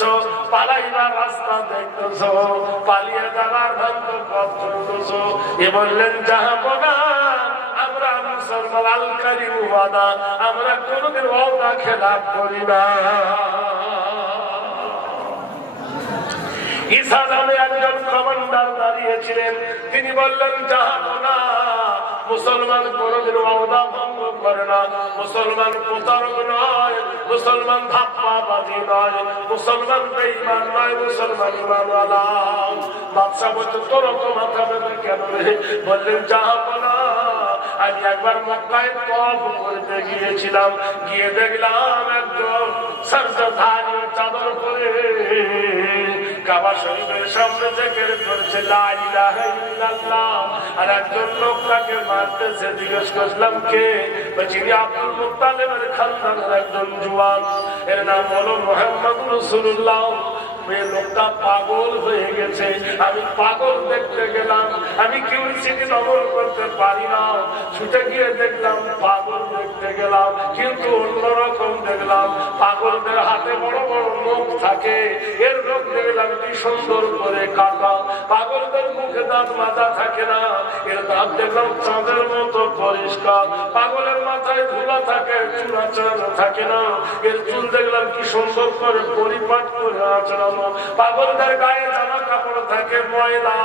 চলছ পালাইবার রাস্তা দেখতেছ, পালিয়ে ভক্ত পথ চলতেছ এ বললেন আমরা আমরা কোনোদিন করি না। নামে একজন কমান্ডার দাঁড়িয়েছিলেন। তিনি বললেন যাহাবো না মুসলমান কোনদিন ওয়াদা মুসলমান প্রতারক নয়, মুসলমান ধাপ্পাবাদী নয়, মুসলমান বেঈমান নয়, মুসলমান ইমানওয়ালা বাদশা বলছে, তোর তো মাথা ব্যথা কেন রে? বললেন যাহাবো না আমি একবার মক্কায় তফ করতে গিয়েছিলাম। গিয়ে দেখলাম একজন সরসধারী চাদর পরে কাবা শরীফের সামনে থেকে করছে আর একজন লোক তাকে মারতেছে, জিজ্ঞেস করলাম, কে? যিনি আব্দুল মুতালেমের খানদানের একজন জুয়ান। এর নাম হলো মোহাম্মদ রসুল্লাহ অন্যরকম দেখলাম, পাগলদের হাতে বড় বড় মুখ থাকে। এর লোক দেখলাম কি সুন্দর করে কাটা। পাগলদের মুখে দাঁত মাথা থাকে না। এর দাঁত দেখলাম চাঁদের মতো পরিষ্কার। পাগলের মাথায় ধুলা থাকে চূড়া চাঁদা থাকে না। এর চুল দেখলাম কি সুন্দর করে পরিপাট করে আচরণ পাগলদের গায়ে জামা কাপড় থাকে ময়লা।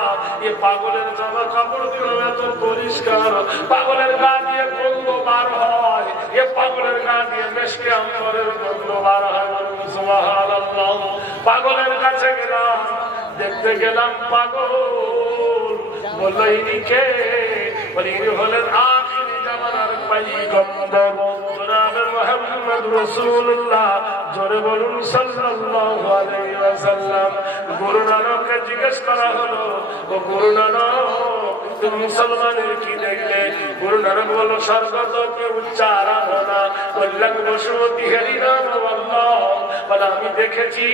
এ পাগলের জামা কাপড় দিলাম এত পরিষ্কার। পাগলের গা দিয়ে গন্ধ বার হয়। এ পাগলের গা দিয়ে মেশকে আমরের গন্ধ বার হয় পাগলের কাছে গেলাম, দেখতে গেলাম পাগল। বলল, ইনি কে? বলি, ইনি হলেন আখিরি জামানার পয়গম্বর জনাব রাসূলুল্লাহ জোরে বলুন সাল্লাল্লাহু গুরু নানককে জিজ্ঞেস করা হলো, ও গুরু নানক, তুমি মুসলমানের কি দেখলে? গুরু নানক বলল স্বর্গতকে উচ্চারণ না। কল্যাণ বসুমতি হেরি নাম বলে, আমি দেখেছি।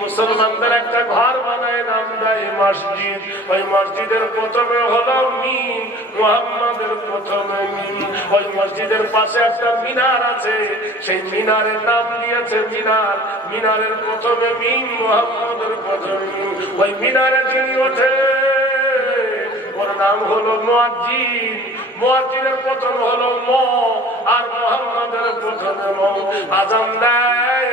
মুসলমানদের একটা ঘর বানায়, নাম দেয় মসজিদ। ওই মসজিদের প্রথমে হলো মিন মুহাম্মাদের প্রথমে মিন ওই মসজিদের পাশে একটা মিনার আছে, সেই মিনারের নাম দিয়েছে মিনার। মিনারের প্রথমে মিন মুহাম্মাদের প্রথমে মিন ওই মিনারে যিনি ওঠে, ওর নাম হলো মুয়াজ্জিন। মুয়াজ্জিনের প্রথম হলো ম, আর মুহাম্মাদের প্রথমে ম। আজান দেয়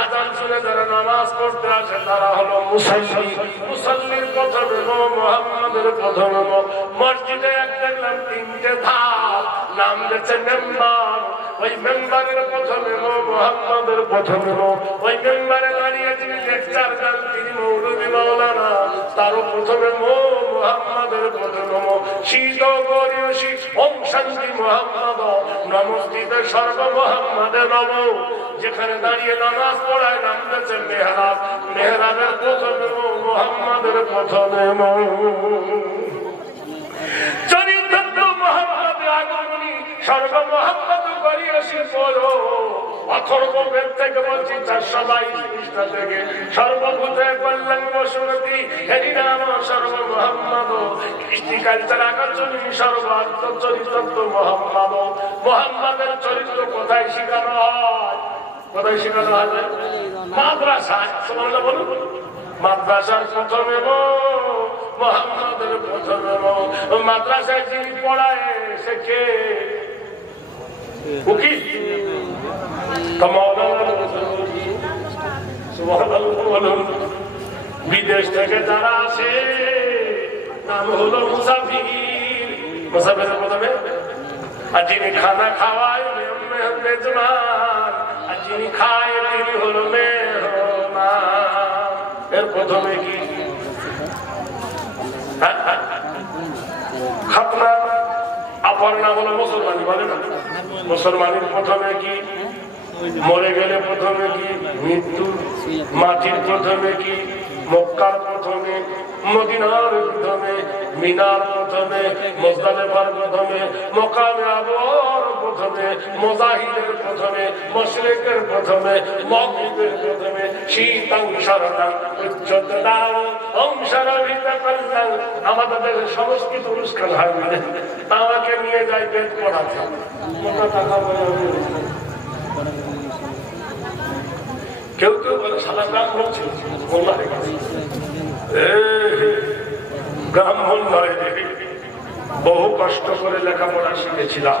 আজান শুনে যারা নামাজ পড়তে তারা হলো মুসল্লি। মুসল্লির প্রথমে মুহাম্মাদের প্রথমে মসজিদে এক দেখলাম তিনটে ধাপ, নাম দিয়েছে মেম্বার। ওই মেম্বারের প্রথমে মুহাম্মাদের প্রথমে ওই মেম্বারে দাঁড়িয়ে যিনি লেকচার দেন, তিনি তারও প্রথমে ম মুহাম্মাদের প্রথমে ম শীত গরিয়সী ওম শান্তি মুহাম্মাদ। নমস্তিতে সর্ব মুহাম্মাদে নম। যেখানে দাঁড়িয়ে নামাজ পড়ায় নাম দিয়েছে মেহরাব। মেহরাবের প্রথমে মুহাম্মাদের প্রথমে চরিত্র মোহাম্মদ আগমনী সর্ব মোহাম্মদ করিয়াছি অথর্ব থেকে বলছি চারশো বাইশ পৃষ্ঠা কল্যাণ বসুমতী হেরি নাম সর্ব মোহাম্মদ কৃষ্টি কালচার আকাশনী সর্ব আত্মচরিত্র মোহাম্মদ মোহাম্মদের চরিত্র কোথায় শিখানো হয় কোথায় শিখানো হবে মাদ্রাসায় তোমার বলুন মাদ্রাসার প্রথমে মোহাম্মদের প্রথমে মাদ্রাসায় যিনি পড়ায় সে কে উকিল। বিদেশ থেকে যারা আসে নাম হলো মুসাফির মুসাফিরের প্রথমে আর যিনি খানা খাওয়ায় আর যিনি খায় তিনি হলো এর প্রথমে কি। খাতনা নাম হলো মুসলমানি বলে না। মুসলমানের প্রথমে কি? মরে গেলে প্রথমে কি? মৃত্যু। মাটির প্রথমে কি? মক্কার প্রথমে। মদিনার প্রথমে। মিনার প্রথমে। মোস্তালেফার প্রথমে। মকামে আবর। প্রথমে, মোজাহিদের প্রথমে মুশরিকের প্রথমে মগরিবের প্রথমে, শীতাং শরণাং উচ্চতাং অংশরহিত কল্যাণ আমাদের সংস্কৃত অনুষ্ঠান হয় আমাকে নিয়ে যায় বেদ পড়াতে। মোটা টাকা কেউ কেউ বলে সারা ব্রাহ্মণ ব্রাহ্মণ নয় বহু কষ্ট করে লেখাপড়া শিখেছিলাম।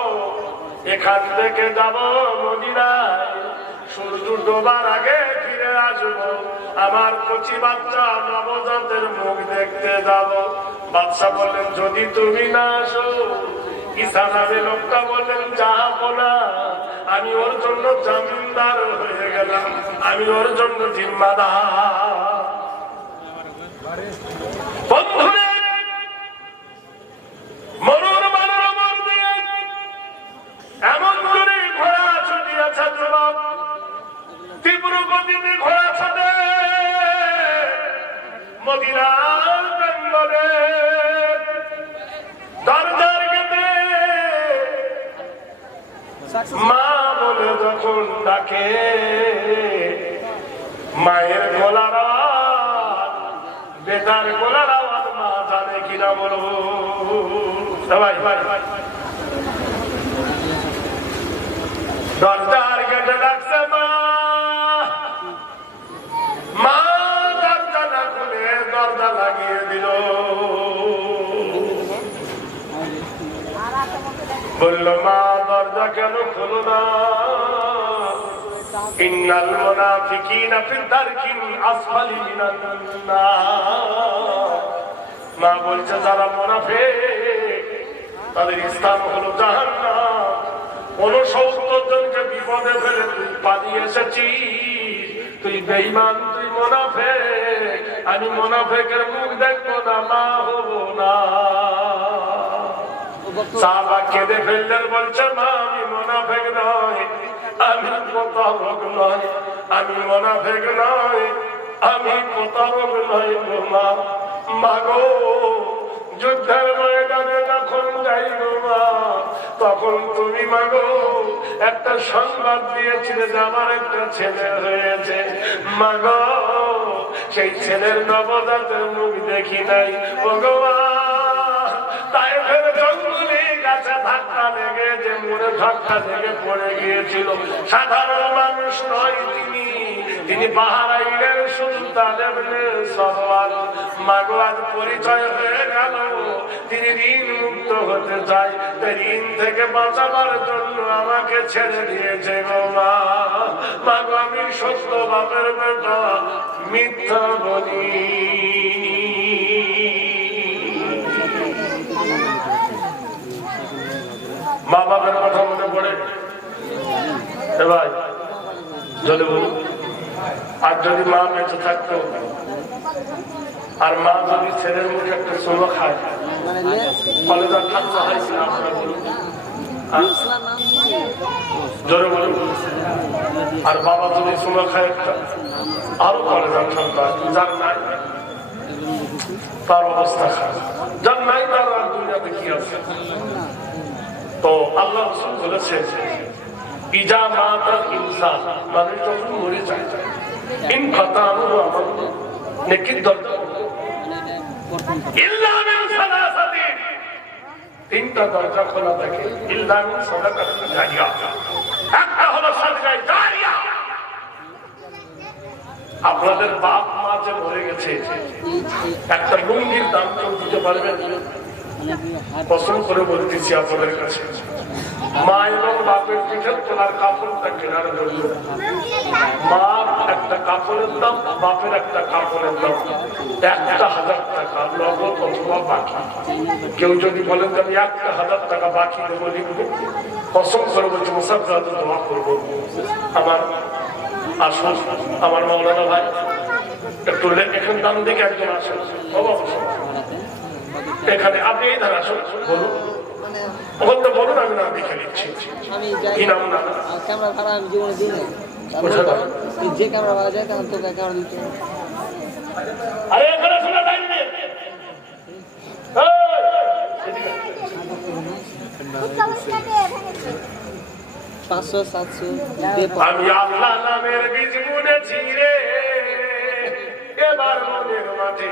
এখান থেকে যাব মদিনায়। সূর্য ডোবার আগে ফিরে আসব। আমার কচি বাচ্চা নবজাতের মুখ দেখতে যাব। বাচ্চা বললেন, যদি তুমি না আসো আমি ওর জন্য হয়ে গেলাম। আমি ওর জন্য জিম্মাদার। মদিনার জঙ্গলে দরজার গেটে মা বলে যখন ডাকে, মায়ের গলার আওয়াজ, বেটার গলার আওয়াজ, মা জানে কিনা বলো সবাই। বলল, মা, দরজা কেন খুলো না? ইন্নাল মুনাফিকিনা ফিল দারকিন আসফালি নার। মা বলছে, যারা মুনাফিক, তাদের স্থান হলো জাহান্নাম। উনসত্তর জনকে বিপদে ফেলে তুই পালিয়ে এসেছিস। তুই বেইমান তুই মোনাফে আমি মোনাফেকের মুখ দেখব না, মা হব না। সাহাবা কেঁদে ফেললেন বলছে মা, আমি মোনাফেক নয় আমি প্রতারক নয় আমি মোনাফেক নয় আমি প্রতারক নয় মা মাগো, যুদ্ধের ময়দানে যখন যাই মা তখন তুমি মাগো, একটা সংবাদ দিয়েছিলে যে আমার একটা ছেলে হয়েছে, মাগো, সেই ছেলের নবজাতের মুখ দেখি নাই ভগবান তাই গাছে ধাক্কা লেগে যে মনে ধাক্কা লেগে পড়ে গিয়েছিল। সাধারণ মানুষ নয় তিনি। তিনি বাহারাইলের সুলতান এমনি সরওয়ার মাগো পরিচয় হয়ে গেল। তিনি ঋণ মুক্ত হতে চায়। ঋণ থেকে বাঁচাবার জন্য আমাকে ছেড়ে দিয়েছে গো মা। মাগো, আমি সত্য বাপের বেটা, মিথ্যা বলি। মা বাপের কথা মনে পড়ে? এ ভাই যদি বলুন। আর যদি মা বেঁচে থাকতো, আর মা যদি ছেলের মুখে একটা চুমো খায় ঠান্ডা বলুন। আর বাবা যদি সময় খায় একটা, আরও কলেজার ঠান্ডা যার নাই, তার অবস্থা খারাপ। যার নাই, তার আর দুনিয়াতে কি আছে? তো আল্লাহ ইজা মাতা ইনসান মানুষ যখন মরে যায়, ইন কথা আমার আমার নেকির মিন সালাসাতিন। তিনটা দরজা খোলা থাকে মিন জারিয়া। একটা হলো জারিয়া। আপনাদের বাপ মা যে মরে গেছে, একটা লুঙ্গির দাম কেউ দিতে পারবেন পছন্দ করে বলতেছি আপনাদের কাছে। মা এবং বাপের পিঠের তোলার কাপড়টা কেনার জন্য। মা একটা কাপড়ের দাম, বাপের একটা কাপড়ের দাম। একটা হাজার টাকা নগদ অথবা বাকি। কেউ যদি বলেন আমি একটা হাজার টাকা বাকি দেবো, লিখব। পছন্দ করে বলছি মুসাফির দোয়া করব। আমার আসুন আমার মৌলানা ভাই, একটু এখানে দাম দিকে একজন আসুন। এখানে আপনি এই ধারা আসুন বলুন। মানে বলুন আমি নাম লিখে নিচ্ছি কি নাম না আর ক্যামেরা ভাড়া আমি জীবনে দিই না যে ক্যামেরা ভাড়া যায় তখন তোকে ক্যামেরা দিতে আরে এখানে শোনা লাইন নেই। পাঁচশো সাতশো আমি আল্লাহ নামের বীজ বুনেছি রে। এবার মনের দাঁড়া,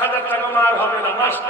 হাজার টাকা মার হবে না মাস